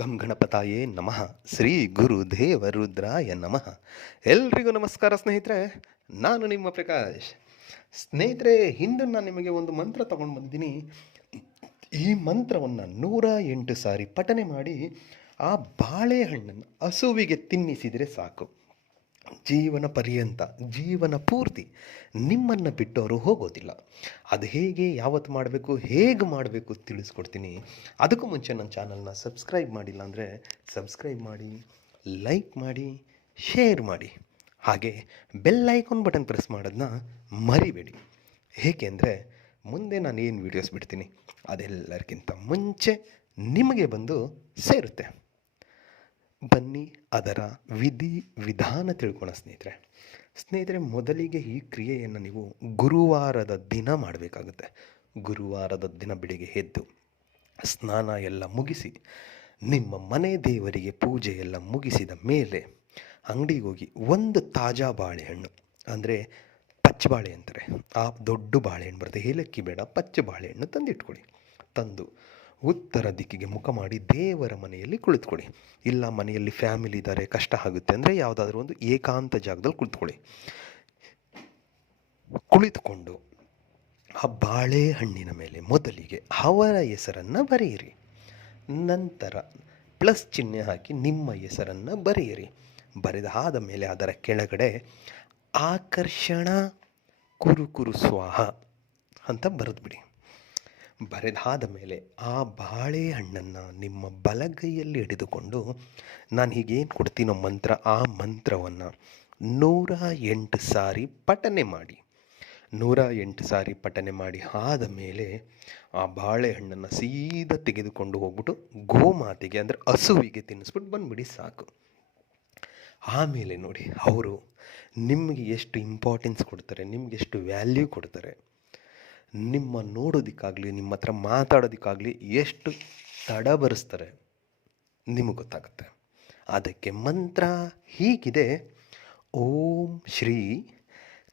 ಗಂ ಗಣಪತಾಯೇ ನಮಃ ಶ್ರೀ ಗುರುದೇವ ರುದ್ರಾಯ ನಮಃ. ಎಲ್ರಿಗೂ ನಮಸ್ಕಾರ ಸ್ನೇಹಿತರೆ, ನಾನು ನಿಮ್ಮ ಪ್ರಕಾಶ್. ಸ್ನೇಹಿತರೆ, ಹಿಂದೆ ನಾನು ನಿಮಗೆ ಒಂದು ಮಂತ್ರ ತಗೊಂಡು ಬಂದಿದ್ದೀನಿ. ಈ ಮಂತ್ರವನ್ನು 108 ಸಾರಿ ಪಠನೆ ಮಾಡಿ ಆ ಬಾಳೆಹಣ್ಣನ್ನು ಹಸುವಿಗೆ ತಿನ್ನಿಸಿದರೆ ಸಾಕು. ಜೀವನ ಪರ್ಯಂತ, ಜೀವನ ಪೂರ್ತಿ ನಿಮ್ಮನ್ನು ಬಿಟ್ಟವರು ಹೋಗೋದಿಲ್ಲ. ಅದು ಹೇಗೆ, ಯಾವತ್ತು ಮಾಡಬೇಕು, ಹೇಗೆ ಮಾಡಬೇಕು ತಿಳಿಸ್ಕೊಡ್ತೀನಿ. ಅದಕ್ಕೂ ಮುಂಚೆ ನನ್ನ ಚಾನಲ್ನ ಸಬ್ಸ್ಕ್ರೈಬ್ ಮಾಡಿಲ್ಲ ಅಂದರೆ ಸಬ್ಸ್ಕ್ರೈಬ್ ಮಾಡಿ, ಲೈಕ್ ಮಾಡಿ, ಶೇರ್ ಮಾಡಿ, ಹಾಗೆ ಬೆಲ್ ಐಕಾನ್ ಬಟನ್ ಪ್ರೆಸ್ ಮಾಡೋದನ್ನ ಮರಿಬೇಡಿ. ಏಕೆಂದರೆ ಮುಂದೆ ನಾನು ಏನು ವೀಡಿಯೋಸ್ ಬಿಡ್ತೀನಿ ಅದೆಲ್ಲರಿಗಿಂತ ಮುಂಚೆ ನಿಮಗೆ ಬಂದು ಸೇರುತ್ತೆ. ಬನ್ನಿ ಅದರ ವಿಧಿ ವಿಧಾನ ತಿಳ್ಕೊಳ್ಳೋಣ ಸ್ನೇಹಿತರೆ. ಮೊದಲಿಗೆ ಈ ಕ್ರಿಯೆಯನ್ನು ನೀವು ಗುರುವಾರದ ದಿನ ಮಾಡಬೇಕಾಗುತ್ತೆ. ಗುರುವಾರದ ದಿನ ಬೆಳಿಗ್ಗೆ ಎದ್ದು ಸ್ನಾನ ಎಲ್ಲ ಮುಗಿಸಿ, ನಿಮ್ಮ ಮನೆ ದೇವರಿಗೆ ಪೂಜೆ ಎಲ್ಲ ಮುಗಿಸಿದ ಮೇಲೆ ಅಂಗಡಿಗೆ ಹೋಗಿ ಒಂದು ತಾಜಾ ಬಾಳೆಹಣ್ಣು, ಅಂದರೆ ಪಚ್ಚಬಾಳೆ ಅಂತಾರೆ, ಆ ದೊಡ್ಡ ಬಾಳೆಹಣ್ಣು ಬರುತ್ತೆ, ಏಲಕ್ಕಿ ಬೇಡ, ಪಚ್ಚ ಬಾಳೆಹಣ್ಣು ತಂದಿಟ್ಕೊಳ್ಳಿ. ತಂದು ಉತ್ತರ ದಿಕ್ಕಿಗೆ ಮುಖ ಮಾಡಿ ದೇವರ ಮನೆಯಲ್ಲಿ ಕುಳಿತುಕೊಳ್ಳಿ. ಇಲ್ಲ ಮನೆಯಲ್ಲಿ ಫ್ಯಾಮಿಲಿ ಇದ್ದಾರೆ, ಕಷ್ಟ ಆಗುತ್ತೆ ಅಂದರೆ ಯಾವುದಾದ್ರೂ ಒಂದು ಏಕಾಂತ ಜಾಗದಲ್ಲಿ ಕುಳಿತುಕೊಂಡು ಆ ಬಾಳೆಹಣ್ಣಿನ ಮೇಲೆ ಮೊದಲಿಗೆ ಅವರ ಹೆಸರನ್ನು ಬರೆಯಿರಿ. ನಂತರ ಪ್ಲಸ್ ಚಿಹ್ನೆ ಹಾಕಿ ನಿಮ್ಮ ಹೆಸರನ್ನು ಬರೆಯಿರಿ. ಬರೆದಾದ ಮೇಲೆ ಅದರ ಕೆಳಗಡೆ ಆಕರ್ಷಣ ಕುರುಕುರು ಸ್ವಾಹ ಅಂತ ಬರೆದ್ಬಿಡಿ. ಬರೆದಾದ ಮೇಲೆ ಆ ಬಾಳೆಹಣ್ಣನ್ನು ನಿಮ್ಮ ಬಲಗೈಯಲ್ಲಿ ಹಿಡಿದುಕೊಂಡು ನಾನು ಹೀಗೇನು ಕೊಡ್ತೀನೋ ಮಂತ್ರ, ಆ ಮಂತ್ರವನ್ನು 108 ಸಾರಿ ಪಠನೆ ಮಾಡಿ. 108 ಸಾರಿ ಪಠನೆ ಮಾಡಿ ಆದ ಮೇಲೆ ಆ ಬಾಳೆಹಣ್ಣನ್ನು ಸೀದಾ ತೆಗೆದುಕೊಂಡು ಹೋಗ್ಬಿಟ್ಟು ಗೋಮಾತೆಗೆ, ಅಂದರೆ ಹಸುವಿಗೆ ತಿನ್ನಿಸ್ಬಿಟ್ಟು ಬಂದುಬಿಡಿ, ಸಾಕು. ಆಮೇಲೆ ನೋಡಿ, ಅವರು ನಿಮಗೆ ಎಷ್ಟು ಇಂಪಾರ್ಟೆನ್ಸ್ ಕೊಡ್ತಾರೆ, ನಿಮ್ಗೆ ಎಷ್ಟು ವ್ಯಾಲ್ಯೂ ಕೊಡ್ತಾರೆ, ನಿಮ್ಮ ನೋಡೋದಕ್ಕಾಗಲಿ, ನಿಮ್ಮ ಹತ್ರ ಮಾತಾಡೋದಕ್ಕಾಗಲಿ ಎಷ್ಟು ತಡಬರಿಸ್ತಾರೆ ನಿಮಗೆ ಗೊತ್ತಾಗುತ್ತೆ. ಅದಕ್ಕೆ ಮಂತ್ರ ಹೀಗಿದೆ: ಓಂ ಶ್ರೀ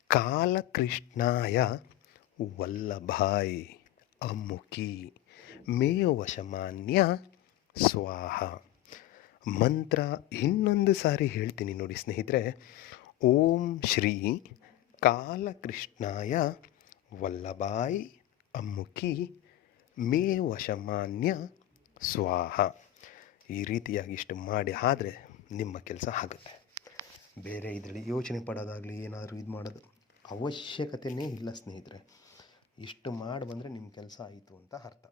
ಕಾಲಕೃಷ್ಣಾಯ ವಲ್ಲಭಾಯ್ ಅಮ್ಮುಖಿ ಮೇ ವಶಮಾನ್ಯ ಸ್ವಾಹ. ಮಂತ್ರ ಇನ್ನೊಂದು ಸಾರಿ ಹೇಳ್ತೀನಿ ನೋಡಿ ಸ್ನೇಹಿತರೆ. ಓಂ ಶ್ರೀ ಕಾಲಕೃಷ್ಣಾಯ ವಲ್ಲಭಾಯ್ ಅಮ್ಮುಖಿ ಮೇ ವಶಮಾನ್ಯ ಸ್ವಾಹ. ಈ ರೀತಿಯಾಗಿ ಇಷ್ಟು ಮಾಡಿ ಆದರೆ ನಿಮ್ಮ ಕೆಲಸ ಆಗುತ್ತೆ. ಬೇರೆ ಇದರಲ್ಲಿ ಯೋಚನೆ ಪಡೋದಾಗಲಿ ಏನಾದರೂ ಇದು ಮಾಡೋದು ಅವಶ್ಯಕತೆಯೇ ಇಲ್ಲ ಸ್ನೇಹಿತರೆ. ಇಷ್ಟು ಮಾಡಿ ಬಂದರೆ ನಿಮ್ಮ ಕೆಲಸ ಆಯಿತು ಅಂತ ಅರ್ಥ.